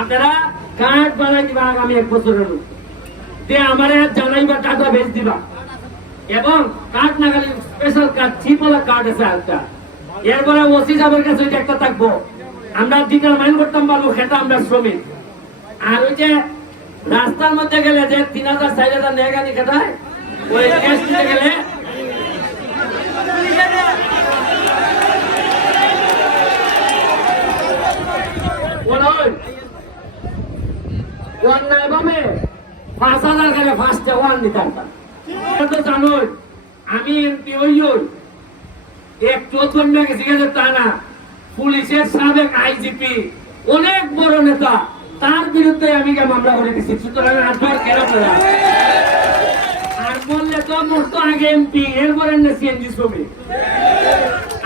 আপনারা কার্ড বানাই দিবা আগামী এক বছরের মধ্যে। যে আমার জানাইবা টাকা বেচ দিবা। এবং কার্ড না খালি স্পেশাল কার্ড চিপলা কার্ড আছে একটা এরপরে ওসি সাহেবের কাছে ওইটা একটা থাকব। আমরা ডিটারমাইন করতাম পারব সেটা আমরা শ্রমিক। আর ওই যে রাস্তার মধ্যে গেলে যে তিন হাজার, চার হাজার নেগানি খেটায় ওই গেলে অন্যায় ভাবে পাঁচ হাজার করে ফার্স্টে ওয়ান দিতাম তো জানোই? আমি এমপি ওই এক চৌধুরী গেছি গেছে তা না। পুলিশের সাবেক আইজিপি, অনেক বড় নেতা, তার বিরুদ্ধে আমি মামলা করে দিচ্ছি সুতরাং আটবার কেন আর বললে তো মস্ত আগে এমপি, এরপরে সিএনজি ছবি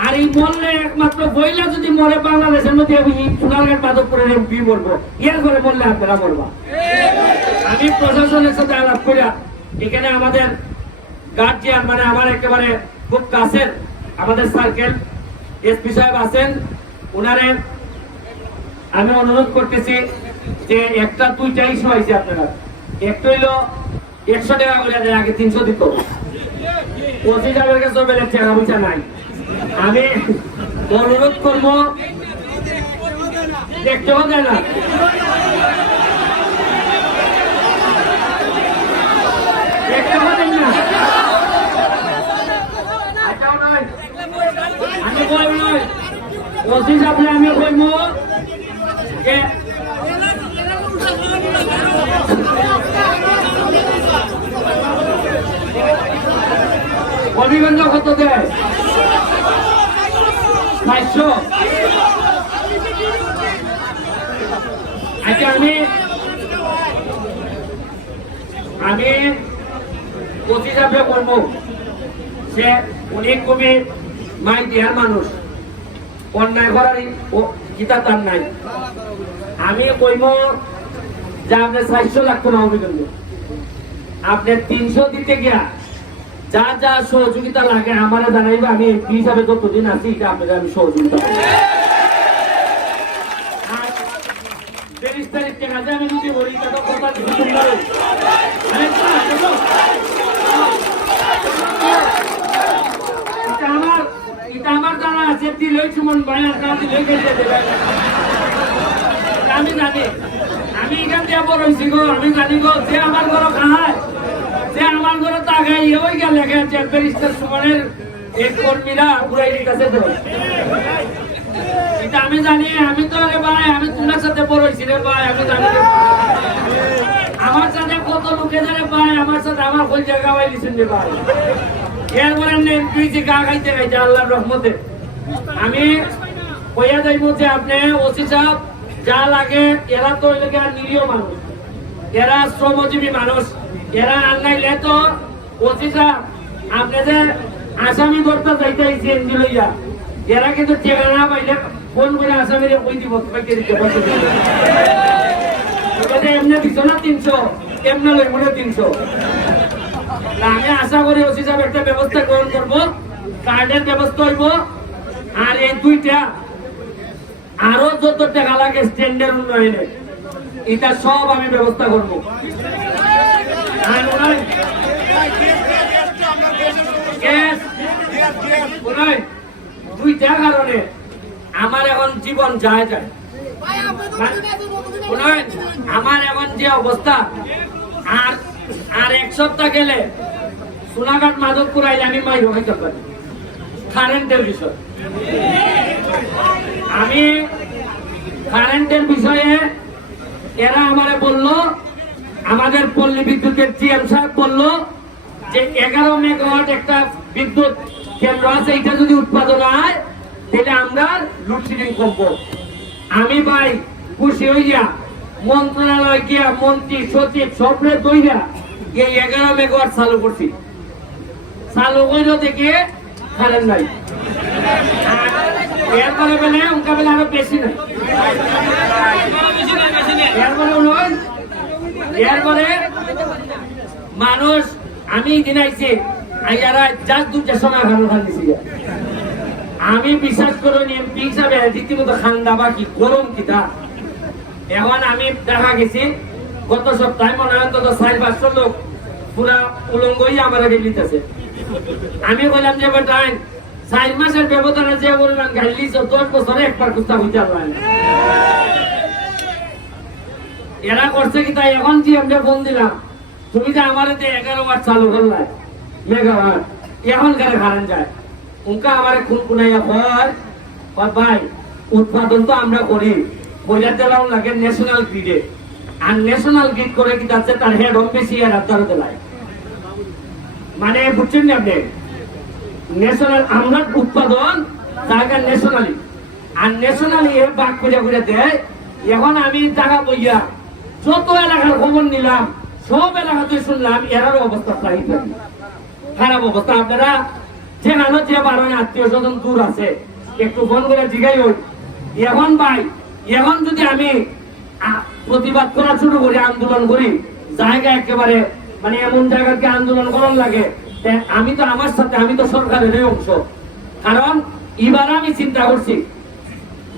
আর এই মরলে একমাত্র বইলা যদি মরে বাংলাদেশের মধ্যে আমি সোনারঘাট মাধবপুরের এমপি মরবো এরপরে মরলে আপনারা মরবা। আমি প্রশাসনের সাথে আলাপ করিয়া, এখানে আমাদের গার্জিয়ান মানে আমার একেবারে খুব কাছের আমাদের সার্কেল এসপি সাহেব আছেন। ওনারে আমি অনুরোধ করতেছি যে একটা দুইটা ইস্যু হয়েছে আপনারা। একটা হইল একশো টাকা করে আগে তিনশো দিত। ওসি সাহেবের কাছে বেলে টাকা পয়সা নাই। আমি অনুরোধ করব দেখতে হবে না। দেখতে হবে না। আমি বলব আমি বলব যে অভিগঞ্জ কত দেয়? আচ্ছা আমি আমি পঁচিশ হাজার করব। সে উনি খুবই মাই দেহার মানুষ। অন্যায় করার গীতা তার নাই। আমি কইব যে আপনার চারশো লাগতো না অভিগঞ্জ আপনার তিনশো দিতে গিয়া যা যা সহযোগিতা লাগে আমারে জানাইবে, আমি এমপি হিসাবে যতদিন আছি, এটা আপনাদের আমি সহযোগিতা তিরিশ আজ আমি জানা। আমি এখান দিয়ে বড় গো, আমি জানি গো, যে আমার ঘর খায়। আমার ঘরে আছে ব্যারিস্টার সুমনের কর্মীরা এটা আমি জানি, আমি তো রে ভাই, আমি তোমার সাথে বড় রে ভাই, আমি জানি। আমার সাথে কত লোকে আমার সাথে আমার কোন জায়গা ভাই রে ভাই। রহমতে। আমি কইয়া আপনি লাগে, এরা তো মানুষ। এরা শ্রমজীবী মানুষ। এরা আনাইলে তো ওসি সাহেব আপনি যে আসামি করতে যাইতে সিএনজি লইয়া, এরা কিন্তু ঠিকানা পাইলে ফোন করে আসামিরে কই দিব এমনি দিছ না তিনশো? এমনি লইব না তিনশো? আমি আশা করি ওসি সাহেব একটা ব্যবস্থা গ্রহণ করব, কার্ডের ব্যবস্থা হইব, আর এই দুইটা আরও যত টাকা লাগে স্ট্যান্ডের উন্নয়নে, এটা সব আমি ব্যবস্থা করব আর ওনার গ্যাস, ওনার দুইটা কারণে আমার এখন জীবন যায় যায় আমার এখন যে অবস্থা আর আর এক সপ্তাহ গেলে সোনাঘাট মাধবপুর আইলে আমি মাই রোখাইতে পারি কারেন্টের বিষয় আমি কারেন্টের বিষয়ে এরা আমারে বলল আমাদের পল্লী বিদ্যুতের জিএম সাহেব বলল যে এগারো মেগাওয়াট একটা বিদ্যুৎ কেন্দ্র আছে, এটা যদি উৎপাদন হয়, তাহলে আমরা লোডশেডিং করব। আমি ভাই খুশি হইয়া মন্ত্রণালয় গিয়া মন্ত্রী সচিব সবরে দইরা এই এগারো মেগাওয়াট চালু করছি। চালু কইল দেখে কারেন্ট নাই। এরপরে বেলে উনকা বেলে আরও বেশি নাই। এরপরে এরপরে মানুষ, আমি দিন আইছি আইয়ারা যার দুটা সময় খানো খান দিছি আমি বিশ্বাস করুন, এমপি হিসাবে রীতিমতো দাবা কি গরম কিতা এখন আমি দেখা গেছি, গত সপ্তাহে মনে হয় অন্তত চার পাঁচশো লোক পুরা উলঙ্গই আমার আগে নিতেছে। আমি বললাম যে বেটাই চার মাসের ব্যবধানে যে পরিমাণ গাড়ি লিছ দশ বছরে একবার কুস্তা হইতে পারলাম। এরা করছে কি তাই এখন কি আমরা ফোন দিলাম। তুমি যে আমার এগারো ওয়াট চালু করলাই মেগাওয়াট এখন কারে খারান যায়? উনকা আমার খুন কুনাইয়া পর ভাই, উৎপাদন তো আমরা করি। বইলার জেলাও লাগে ন্যাশনাল গ্রিডে আর ন্যাশনাল গ্রিড করে কি যাচ্ছে তার হেড অফিসি আর আত্মার জেলায় মানে বুঝছেন না আপনি? ন্যাশনাল আমরা উৎপাদন, জায়গা ন্যাশনালি আর ন্যাশনালি এর বাক করে করে দেয়, এখন আমি টাকা বইয়া যত এলাকার খবর নিলাম, সব এলাকাতে শুনলাম, এরারও অবস্থা প্রায় খারাপ অবস্থা। আপনারা যেখানে যে বারো আত্মীয় স্বজন দূর আছে, একটু ফোন করে জিগাই হোক এখন ভাই, এখন যদি আমি প্রতিবাদ করা শুরু করি, আন্দোলন করি, জায়গা একেবারে মানে এমন জায়গাকে আন্দোলন করার লাগে? আমি তো আমার সাথে, আমি তো সরকারের অংশ। কারণ, এবার আমি চিন্তা করছি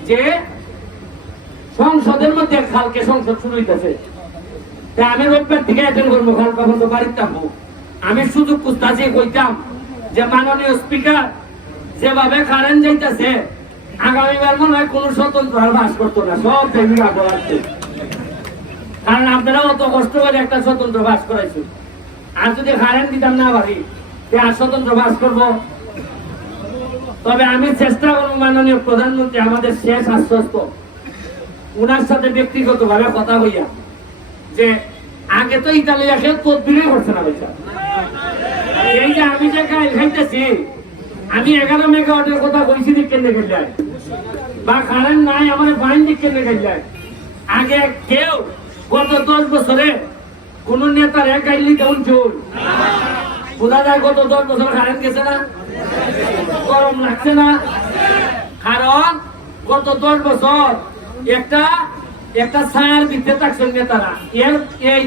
যে সংসদের মধ্যে কালকে সংসদ শুরু হইতেছে। আমি রোববার থেকে অ্যাটেন্ড করব কাল কখন তো বাড়িতে থাকব আমি সুযোগ খুঁজতেছি, কইতাম যে মাননীয় স্পিকার যেভাবে কারেন্ট যাইতেছে, আগামীবার মনে হয় কোনো স্বতন্ত্র আর বাস করতো না, সব ফ্যামিলি আগে কারণ আপনারা অত কষ্ট করে একটা স্বতন্ত্র বাস করাইছো আর যদি কারেন্ট দিতাম না পারি তে আর স্বতন্ত্র বাস করব? তবে আমি চেষ্টা করব মাননীয় প্রধানমন্ত্রী আমাদের শেষ আশ্বস্ত ওনার সাথে ব্যক্তিগত ভাবে কথা হইয়া যে আগে তো ইতালিয়া খেয়ে তদবিরই করছে না পয়সা এই যে আমি যে খাই খাইতেছি, আমি এগারো মেগাওয়াটের কথা কইছি দিক কেন্দ্রে গেল। যায় বা কারেন্ট নাই, আমার বাইন দিক কেন্দ্রে গেল। যায় আগে কেউ গত দশ বছরে কোন নেতার এক গাইলি কেমন চোর বোঝা যায় গত দশ বছর কারেন্ট গেছে না? গরম লাগছে না? কারণ গত দশ বছর একটা একটা ছায়ার ভিতরে থাকছেন নেতারা। এর এই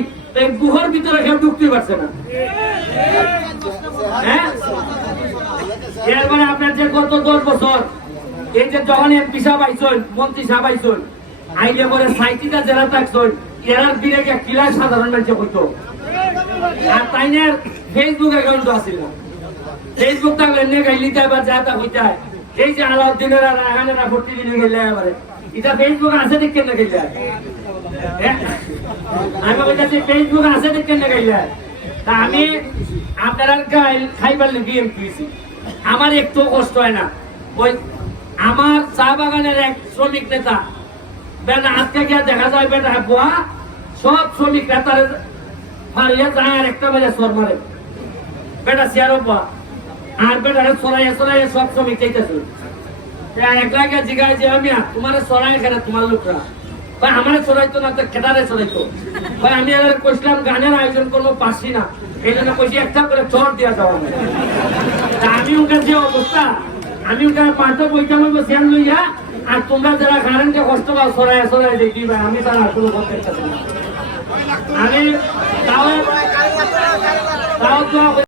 গুহর ভিতরে কেউ ঢুকতে পারছে না। হ্যাঁ? এরপরে আপনার যে গত দশ বছর, এই যে যখন এমপি সাহেব আইসন মন্ত্রী সাহেব আইসন আইলে পরে সাইটিটা যারা থাকছেন এরার বিরেকে কিলার সাধারণ মানুষ হইতো আর তাইনের ফেসবুক অ্যাকাউন্ট আছিল ফেসবুক থাকলে এমনি গাইলি যায় বা যা তা হইতে এই যে আলাউদ্দিনের আর রায়হানের ভর্তি গেলে এবারে এটা ফেসবুক আছে, দেখতে না গেলে আমি ফেসবুক আছে, দেখতে না গেলে তা আমি আপনারা গাইল খাইবার লিখি এমপিছি আমার একটু কষ্ট হয় না। ওই আমার চা বাগানের এক শ্রমিক নেতা বেটা আজকে গিয়ে দেখা যায়, বেটা বুয়া, সব শ্রমিক নেতারে মারিয়া যায় আর একটা বাজে সর মারে। বেটা চেয়ারও পা আর বেটা সরাইয়া সরাইয়া সব শ্রমিক চাইতেছে। একলা গিয়ে জিগায় যে আমি তোমার সরাই এখানে, তোমার লোকরা। ভাই, আমার সরাইতো না, তো কেটারে সরাইতো ভাই, আমি এবার কইছিলাম, গানের আয়োজন করব, পারছি না। এই জন্য কইছি, একটা করে চর দিয়া যাওয়া আমি ওখানে যে অবস্থা, আমি ওখানে পাঁচটা পয়সা মতো সেন লইয়া, আর তোমরা যারা কারেন্টে কষ্ট পাও সরাই সরাই দেখি ভাই, আমি তার আর কোনো করতে আমি তাও তাও